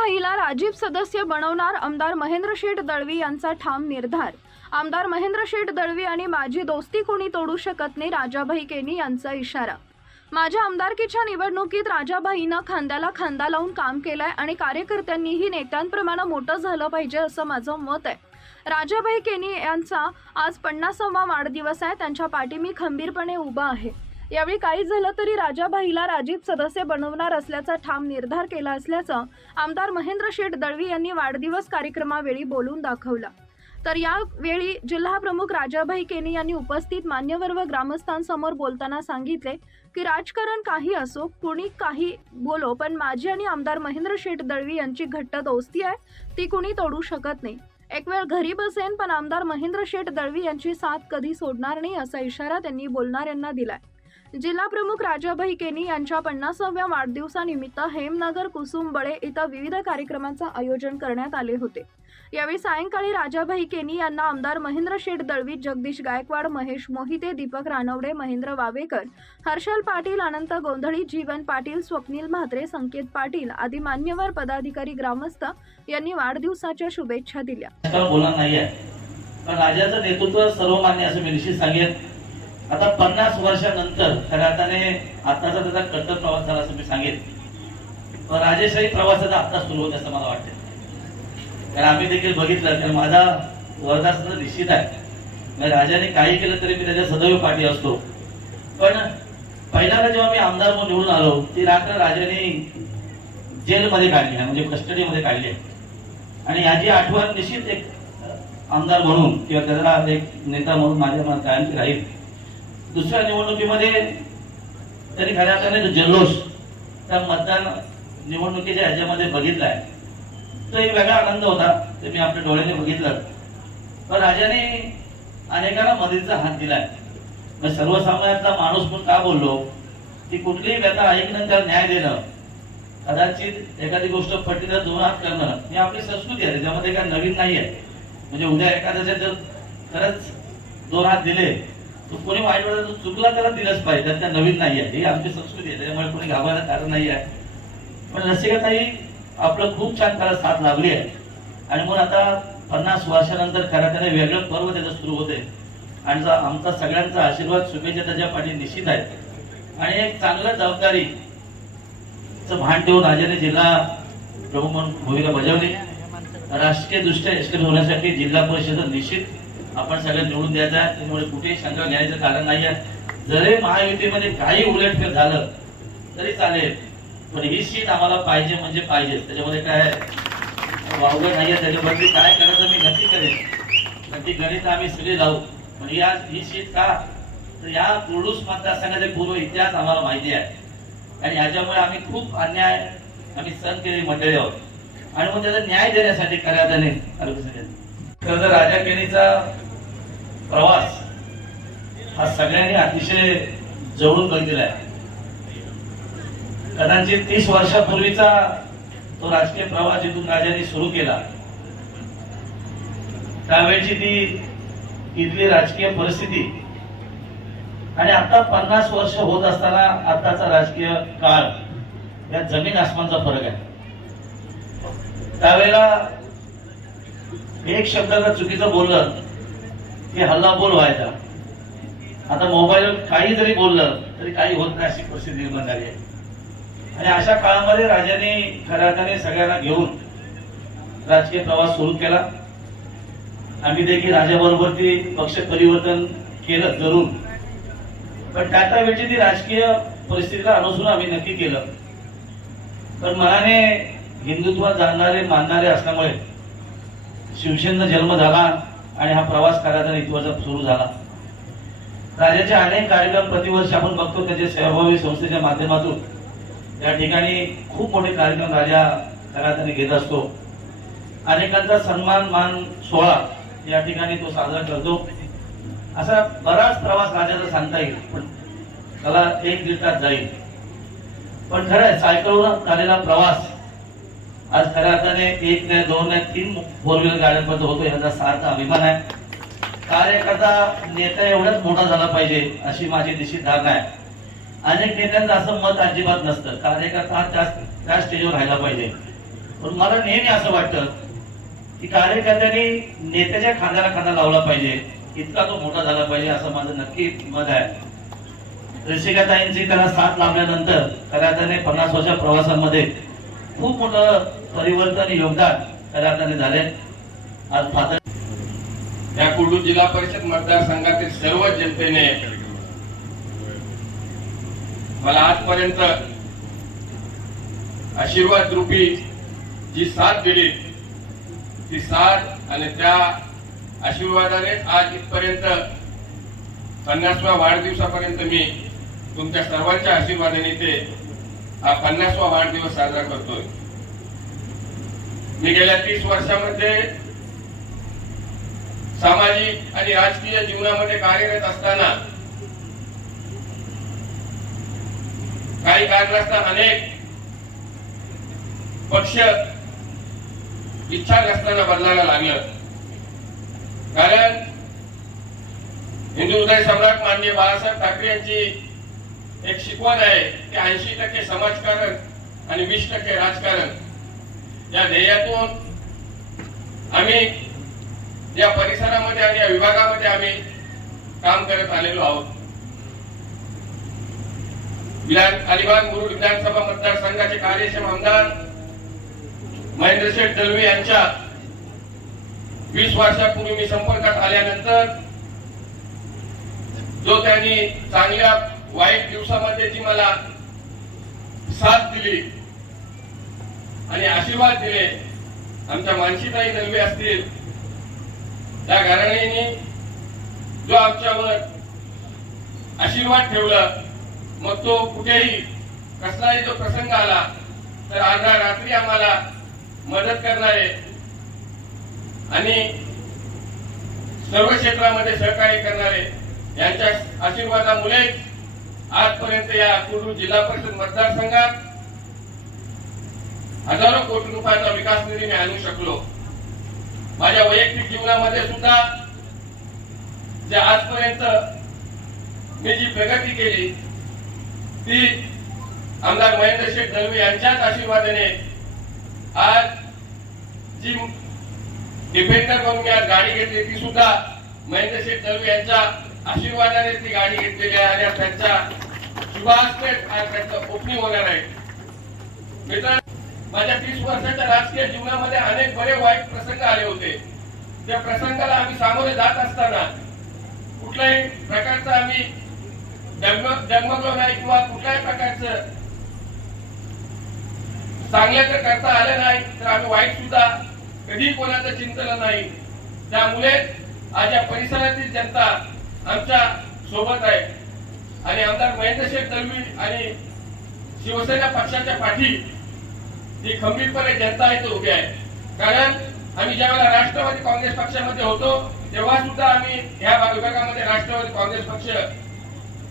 भाईला राजीव सदस्य बनवणार आमदार महेंद्र शेठ दळवी यांचा ठाम निर्धार. आमदार महेंद्र शेठ दळवी आणि माझी दोस्ती कोणी तोडू शकत नाही राजाभाई केनी यांचा इशारा. माझ्या आमदारकीच्या निवडणुकीत राजाभाईनं खांद्याला खांदा लावून काम केलंय आणि कार्यकर्त्यांनीही नेत्यांप्रमाणे मोठं झालं पाहिजे असं माझं मत आहे. राजाभाई केनी यांचा आज पन्नासावा वाढदिवस आहे त्यांच्या पाठी मी खंबीरपणे उभा आहे. यावेळी काही झालं तरी राजाभाईला राजीव सदस्य बनवणार असल्याचा ठाम निर्धार केला असल्याचं आमदार महेंद्र शेठ दळवी यांनी वाढदिवस कार्यक्रमावेळी बोलून दाखवलं. तर यावेळी जिल्हा प्रमुख राजाभाई केनी यांनी उपस्थित मान्यवर व ग्रामस्थांसमोर बोलताना सांगितले की राजकारण काही असो कुणी काही बोलो पण माझी आणि आमदार महेंद्र शेठ दळवी यांची घट्ट दोस्ती आहे ती कुणी तोडू शकत नाही. एक वेळ घरी बसेन पण आमदार महेंद्र शेठ दळवी यांची साथ कधी सोडणार नाही असा इशारा त्यांनी बोलणाऱ्यांना दिलाय. जिल्हा प्रमुख भैकेनी केनी यांच्या पन्नासाव्या वाढदिवसानिमित्त हेमनगर कुसुंबळे इथं विविध कार्यक्रमांचं आयोजन करण्यात आले होते. यावेळी सायंकाळी राजा केनी यांना आमदार महेंद्र शेठ दळवी जगदीश गायकवाड महेश मोहिते दीपक रानवडे महेंद्र वावेकर हर्षल पाटील अनंत गोंधळी जीवन पाटील स्वप्नील म्हात्रे संकेत पाटील आदी मान्यवर पदाधिकारी ग्रामस्थ यांनी वाढदिवसाच्या शुभेच्छा दिल्या. राजाचं नेतृत्व सर्वमान्य असं मी निश्चित सांगेन. आता पन्नास वर्षानंतर खऱ्या अर्थाने आताचा त्याचा कट्टर प्रवास झाला असं मी सांगेन. पण राजेशाही प्रवासाचा आता सुरू होत असं मला वाटतं कारण आम्ही देखील बघितलं तर माझा वरदास निश्चित आहे. म्हणजे राजाने काही केलं तरी मी त्याच्या सदैव पाठी असतो. पण पहिल्यांदा जेव्हा मी आमदार म्हणून निवडून आलो ती रात्र राजाने जेलमध्ये काढली आहे म्हणजे कस्टडीमध्ये काढली आहे. आणि याची आठवण निश्चित एक आमदार म्हणून किंवा त्याचा एक नेता म्हणून माझ्या मनात कायम राहील. दुसऱ्या निवडणुकीमध्ये त्यांनी खऱ्या अर्थाने जो जल्लोष त्या मतदान निवडणुकीच्या ह्याच्यामध्ये बघितलाय तो एक वेगळा आनंद होता ते मी आपल्या डोळ्याने बघितलं. पण राजाने अनेकांना मदतीचा हात दिलाय. मग सर्वसामान्यातला माणूस म्हणून का बोललो? की कुठलीही व्यथा ऐकणं त्याला न्याय देणं कदाचित एखादी गोष्ट पटीला दोन हात करणं ही आपली संस्कृती आहे. त्याच्यामध्ये काय नवीन नाही आहे म्हणजे उद्या एखाद्याच्या जर खरंच दोन हात दिले कोणी वाईट वेळेला चुकला त्याला दिलंच पाहिजे. त्यात नवीन नाही आहे. ही आमची संस्कृती आहे. त्याच्यामुळे कोणी घाबरायला कारण नाही आहे. पण रसिकाताई आपलं खूप छान त्याला साथ लाभली आहे. आणि म्हणून आता पन्नास वर्षानंतर खऱ्या त्याने वेगळं पर्व त्याचं सुरू होते आणि आमचा सगळ्यांचा आशीर्वाद शुभेच्छा त्याच्या पाठी निश्चित आहे. आणि एक चांगलं जबाबदारी भान ठेवून राजाने जिल्हा प्रमुख म्हणून भूमिका बजावली. राजकीय दृष्ट्या यशस्वी होण्यासाठी जिल्हा परिषद निश्चित आपण सगळं निवडून द्यायचं आहे. त्यामुळे कुठेही शंका घ्यायचं कारण नाही आहे. जरी महायुतीमध्ये काही उलट झालं तरी चालेल. पण ही सीट आम्हाला पाहिजे म्हणजे पाहिजे. त्याच्यामध्ये काय वावगं नाही आहे. त्याच्याबद्दल काय करायचं मी नक्की करेन. पण ती गणित आम्ही सगळे जाऊ. पण या ही सीट का? तर या पुरुष मतदारसंघाचे पूर्व इतिहास आम्हाला माहिती आहे. आणि याच्यामुळे आम्ही खूप अन्याय आम्ही सहन केलेली मंडळी आहोत. आणि मग त्याचा न्याय देण्यासाठी करायचा खरं तर राजा केणीचा प्रवास हा सगळ्यांनी अतिशय जवळून बघितला आहे. कदाचित तीस वर्षापूर्वीचा तो राजकीय प्रवास जिथून राजाने सुरू केला त्यावेळची ती इथली राजकीय परिस्थिती. आणि आता पन्नास वर्ष होत असताना आताचा राजकीय काळ या जमीन आसमानचा फरक आहे. त्यावेळेला एक शब्द जर चुकीचं बोललं की हल्ला बोल व्हायचा. आता मोबाईल काही जरी बोललं तरी काही होत नाही अशी परिस्थिती निर्माण झाली आहे. आणि अशा काळामध्ये राजाने खऱ्या अर्थाने सगळ्यांना घेऊन राजकीय प्रवास सुरू केला. आम्ही देखील राजाबरोबर ती पक्ष परिवर्तन केलं जरूर. पण त्या त्या वेळची ती राजकीय परिस्थितीला अनुसरून आम्ही नक्की केलं. पण मनाने हिंदुत्व जाणणारे मानणारे असल्यामुळे शिवसेनेचा जन्म झाला आणि हा प्रवास करायचा इतिहासा सुरू झाला. राजाचे अनेक कार्यक्रम प्रतिवर्ष आपण बघतो त्याचे सेवाभावी संस्थेच्या माध्यमातून या ठिकाणी खूप मोठे कार्यक्रम राजा करायचा घेत असतो. अनेकांचा सन्मान मान सोहळा या ठिकाणी तो साजरा करतो. असा बराच प्रवास राजाचा सांगता येईल पण त्याला एक दीड तास जाईल. पण खरं आहे सायकलवर झालेला प्रवास आज खऱ्या अर्थाने एक नाही दोन नाही तीन फोर व्हीलर गाड्यांपर्यंत होतो. याचा सार्थ अभिमान आहे. कार्यकर्ता नेता एवढाच मोठा झाला पाहिजे अशी माझी निश्चित धारणा आहे. अनेक नेत्यांचं असं मत अजिबात नसतं. कार्यकर्ता हा त्या त्या स्टेजवर राहायला पाहिजे. पण मला नेहमी असं वाटतं की कार्यकर्त्यांनी नेत्याच्या खांद्याला खांदा लावला पाहिजे. इतका तो मोठा झाला पाहिजे असं माझं नक्की मत आहे. ऋषिकाताईंची त्याला साथ लाभल्यानंतर खऱ्या अर्थाने पन्नास वर्षा प्रवासामध्ये खूप मोठं परिवर्तन योगदान खऱ्या अर्थाने झाले आज फादर या कुर्डू जिल्हा परिषद मतदारसंघातील सर्व जनतेने मला आजपर्यंत आशीर्वाद रूपी जी साथ दिली ती साथ आणि त्या आशीर्वादाने आज इथपर्यंत पन्नासव्या वाढदिवसापर्यंत मी तुमच्या सर्वांच्या आशीर्वादाने ते हा पन्नासवा वाढदिवस साजरा करतोय. मी गेल्या तीस वर्षामध्ये सामाजिक आणि राजकीय जीवनामध्ये कार्यरत असताना काही कारणास्तव अनेक पक्ष इच्छा नसताना बदलायला लागलं कारण हिंदू हृदय सम्राट माननीय बाळासाहेब ठाकरे यांची एक शिकवण आहे की ऐंशी टक्के समाजकारण आणि वीस टक्के राजकारण. या ध्येयातून आम्ही या परिसरामध्ये आणि या विभागामध्ये आम्ही काम करत आलेलो आहोत. विधान अलिबाग मुरुड विधानसभा मतदारसंघाचे कार्यक्षम आमदार महेंद्रशेठ दलवे यांच्या वीस वर्षापूर्वी मी संपर्कात आल्यानंतर जो त्यांनी चांगल्या वाईट दिवसामध्ये ती मला साथ दिली आणि आशीर्वाद दिले. आमच्या मानसीताई दलवे असतील. त्या घराण्याने जो आमच्यावर आशीर्वाद ठेवला मग तो कुठेही कसलाही जो प्रसंग आला तर अर्धा रात्री आम्हाला मदत करणारे आणि सर्व क्षेत्रामध्ये सहकार्य करणारे यांच्या आशीर्वादामुळे आजपर्यंत या कुर्डू जिल्हा परिषद मतदारसंघात हजारो कोटी रुपयाचा विकास निधी मी आणू शकलो. माझ्या वैयक्तिक जीवनामध्ये सुद्धा जे आजपर्यंत मी जी प्रगती केली ती आमदार महेंद्र शेठ दलवे यांच्याच आशीर्वादाने आज जी डिफेंडर म्हणून मी आज गाडी घेतली ती सुद्धा महेंद्र शेठ दलवे यांच्या आशीर्वादाने ती गाडी घेतलेली आहे आणि त्यांचा शुभास्ते त्यांचं ओपनिंग होणार आहे. मित्रांनो माझ्या तीस वर्षाच्या राजकीय जीवनामध्ये अनेक बरे वाईट प्रसंग आले होते. त्या प्रसंगाला आम्ही सामोरे जात असताना कुठल्याही प्रकारचं आम्ही जन्मलो नाही किंवा कुठल्याही प्रकारचं चांगलं तर करता आलं नाही तर आम्ही वाईट सुद्धा कधी कोणाचं चिंतन नाही. त्यामुळे आज या परिसरातील जनता आमच्यासोबत आहे. आणि आमदार महेंद्र शेठ दलवी आणि शिवसेना पक्षाच्या पाठी जी खंबीरपणे जनता आहे तो उभी आहे. कारण आम्ही ज्यावेळेला राष्ट्रवादी काँग्रेस पक्षामध्ये होतो तेव्हा सुद्धा आम्ही या विभागामध्ये राष्ट्रवादी काँग्रेस पक्ष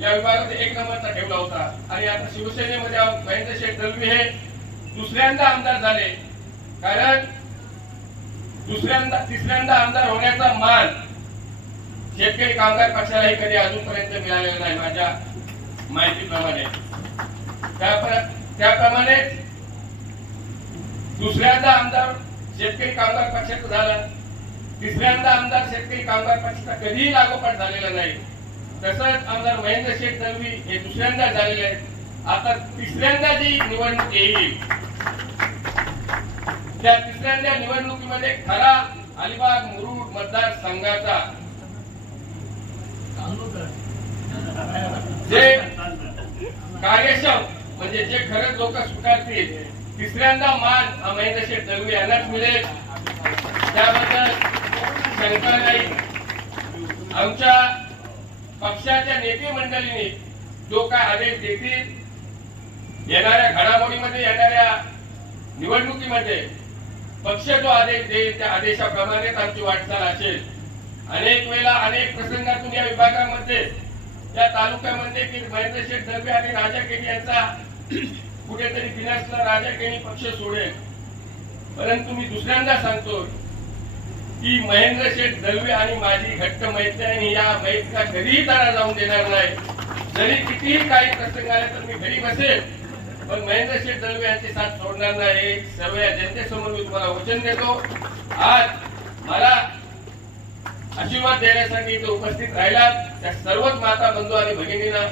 या विभागात एक नंबरचा ठेवला होता. आणि आता शिवसेनेमध्ये महेंद्र शेठ दलवी हे दुसऱ्यांदा आमदार झाले. कारण दुसऱ्यांदा तिसऱ्यांदा आमदार होण्याचा मान शेतकरी कामगार पक्षालाही कधी अजूनपर्यंत मिळालेला नाही माझ्या माहितीप्रमाणे. त्याप्रमाणे दुसऱ्यांदा आमदार शेतकरी कामगार पक्षाचं झालं. तिसऱ्यांदा आमदार शेतकरी कामगार पक्षाचा कधीही लागोपाठ झालेला नाही. तसंच आमदार महेंद्र शेख दळवी हे दुसऱ्यांदा झालेले आहेत. आता तिसऱ्यांदा जी निवडणूक येईल त्या तिसऱ्यांदा निवडणुकीमध्ये खरा अलिबाग मुरुड मतदारसंघाचा जे कार्यक्षम म्हणजे जे खरंच लोक स्वीकारतील तिसऱ्यांदा मान हा महेंद्र शेठ दलवी यांनाच मिळेल. त्याबद्दल शंका नाही आमच्या पक्षाच्या नेते मंडळींनी जो काय आदेश देतील येणाऱ्या घडामोडीमध्ये येणाऱ्या निवडणुकीमध्ये पक्ष जो आदेश देईल त्या आदेशाप्रमाणेच आमची वाटचाल असेल. अनेक वेळेला अनेक प्रसंगातून या विभागामध्ये या तालुक्यामध्ये की महेंद्र शेठ दर्बे आणि राजा केणी यांचा कुठेतरी बिनासला राजा केणी पक्ष सोडेल. परंतु मी दुसऱ्यांदा सांगतो की महेंद्र शेठ दलवे आणि माझी घट्ट मैत्रिणी या मैत्रीला कधीही तारा जाऊन देणार नाही. जरी कितीही काही प्रसंग आले तर मी घरी बसेल पण महेंद्र शेठ यांची साथ सोडणार नाही. सर्व या जनतेसमोर मी तुम्हाला वचन देतो. आज मला आशीर्वाद देण्यासाठी इथे उपस्थित राहिला त्या सर्वच माता बंधू आणि भगिनींना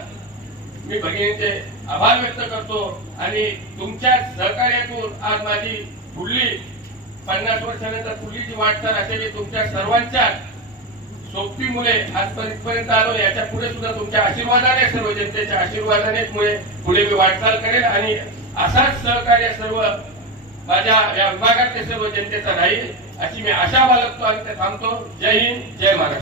मी भगिनींचे आभार व्यक्त करतो आणि तुमच्या सहकार्यातून आज माझी पुढली पन्नास वर्षानंतर पुढली जी वाटचाल असेल तुमच्या सर्वांच्या सोपी मुले आजपर्यंत आलो. याच्यापुढे सुद्धा तुमच्या आशीर्वादाने सर्व जनतेच्या आशीर्वादानेच मुळे पुढे मी वाटचाल करेल. आणि असाच सहकार्य सर्व माझ्या या विभागातले सर्व जनतेचा राहील. अशी मी आशा बाळगतो आणि ते थांबतो. जय हिंद जय महाराष्ट्र.